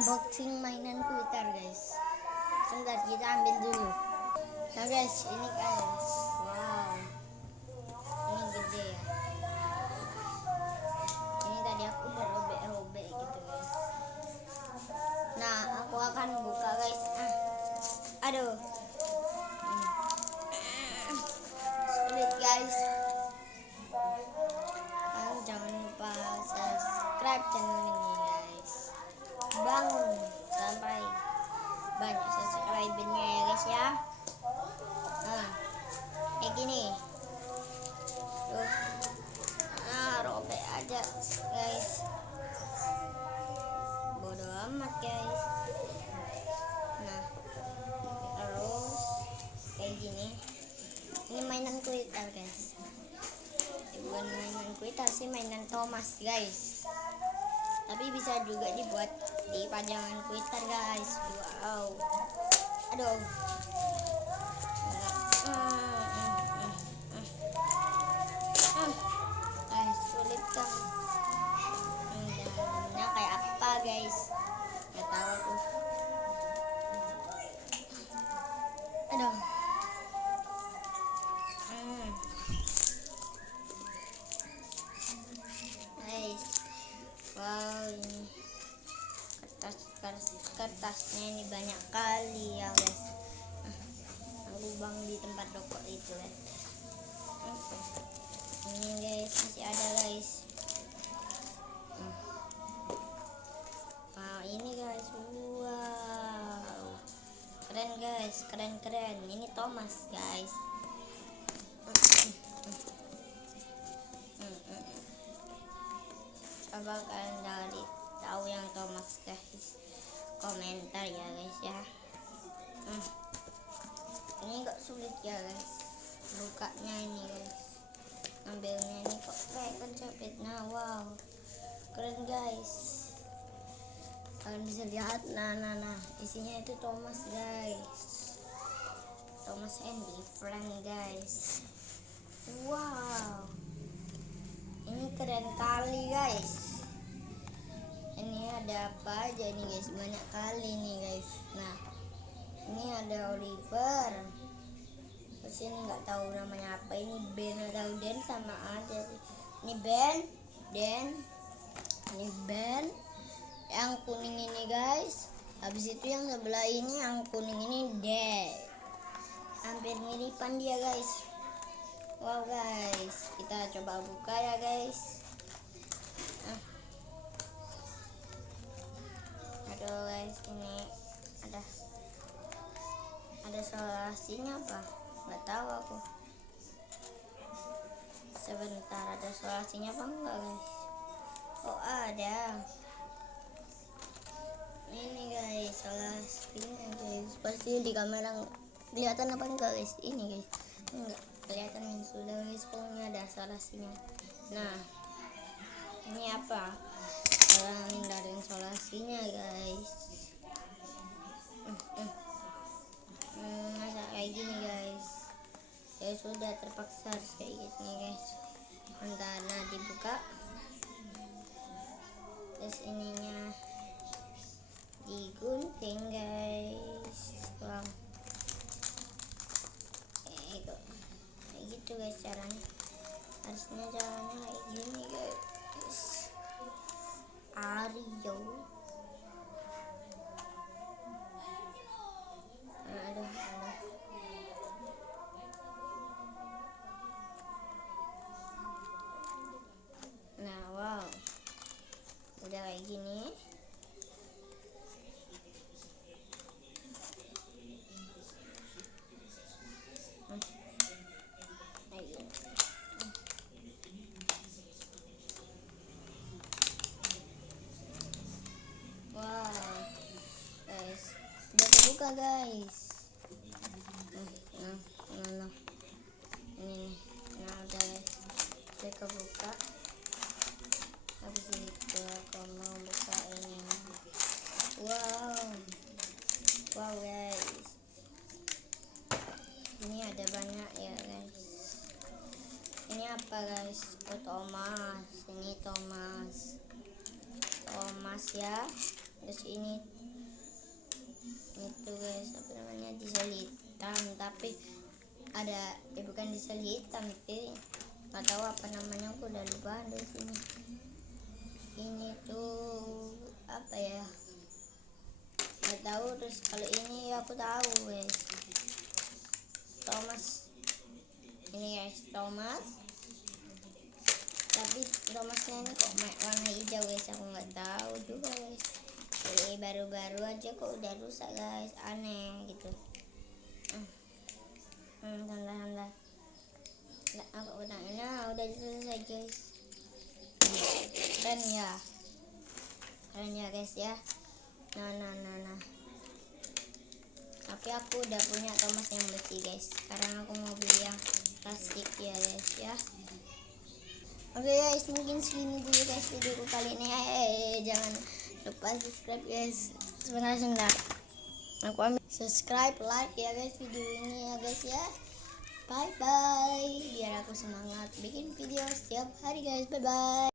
unboxing mainan Twitter guys. Sebentar kita ambil dulu. Nah guys, ini guys. Wow. Ini gede ya. Ini tadi aku berobek-robek gitu guys. Nah, aku akan buka guys. Aduh. Sulit guys. Jangan lupa subscribe channel ini guys. Bangun sampai banyak subscribernya ya guys ya. Kayak gini tuh, robek aja guys, bodo amat guys. Nah terus kayak gini, ini mainan Twitter guys. Bukan mainan Twitter sih, mainan Thomas guys, tapi bisa juga dibuat di pajangan Twitter guys. Wow, aduh. Sulit kan. Dalamnya kayak apa guys, nggak tahu aku. Aduh. Guys, wow, ini kertasnya ini banyak kali ya guys. Lubang di tempat rokok itu ya. Ini guys, masih ada guys. Wow, ini guys, wow, keren guys, keren. Ini Thomas guys. Coba kalian dari tahu yang Thomas guys, komentar ya guys ya. Ini kok sulit ya guys, bukanya ini guys, ngambilnya ini kok kayak kejepit. Nah wow, keren guys, kalian bisa lihat. Nah isinya itu Thomas guys, Thomas and Friend guys. Wow, ini keren kali guys. Ini ada apa aja nih guys, banyak kali nih guys. Nah ini ada Oliver, terus ini nggak tahu namanya apa, ini Ben atau Den sama aja sih. Ini Ben, ini Ben yang kuning ini guys. Habis itu yang sebelah ini yang kuning ini Den, hampir miripan dia guys. Wow guys, kita coba buka ya guys. Aduh guys, ini ada solasinya apa? Nggak tahu aku. Sebentar, ada solasinya apa enggak guys? Oh ada. Ini guys solasinya guys. Pasti di kamera kelihatan apa enggak guys? Ini guys, enggak kelihatan yang sudah guys. Pokoknya ada solasinya. Nah ini apa? Cara hindarin solasinya guys. Masa kayak gini guys, ya sudah terpaksa harus kayak gini guys. Nah dibuka, terus ininya digunting guys. Wow, kayak gitu guys caranya. Harusnya caranya kayak gini guys. Ario. Nah wow, udah kayak gini. Kayak gini. Wow guys, udah terbuka guys. Nah ini nih. Nah udah guys, saya kebuka. Habis itu aku mau buka ini. Wow guys, ini ada banyak ya guys. Ini apa guys? Oh Thomas, ini Thomas ya. Terus ini itu guys, apa namanya, disel hitam, tapi ada bukan disel hitam, tapi nggak tahu apa namanya, aku udah lupa. Dari sini ini tuh apa ya, nggak tahu. Terus kalau ini aku tahu guys, Thomas. Ini guys Thomas, tapi Thomasnya ini kok warna hijau guys, aku nggak tahu juga guys. Ini baru-baru aja kok udah rusak guys, aneh gitu. Tanda-tanda aku udah selesai guys. Keren ya guys ya. Nah, tapi aku udah punya Thomas yang besi guys. Sekarang aku mau beli yang plastik ya guys ya. Oke guys, mungkin segini dulu guys videoku kali ini. Jangan lupa subscribe guys. Sebentar. Aku ambil subscribe, like ya guys video ini ya guys ya. Bye bye. Biar aku semangat bikin video setiap hari guys. Bye bye.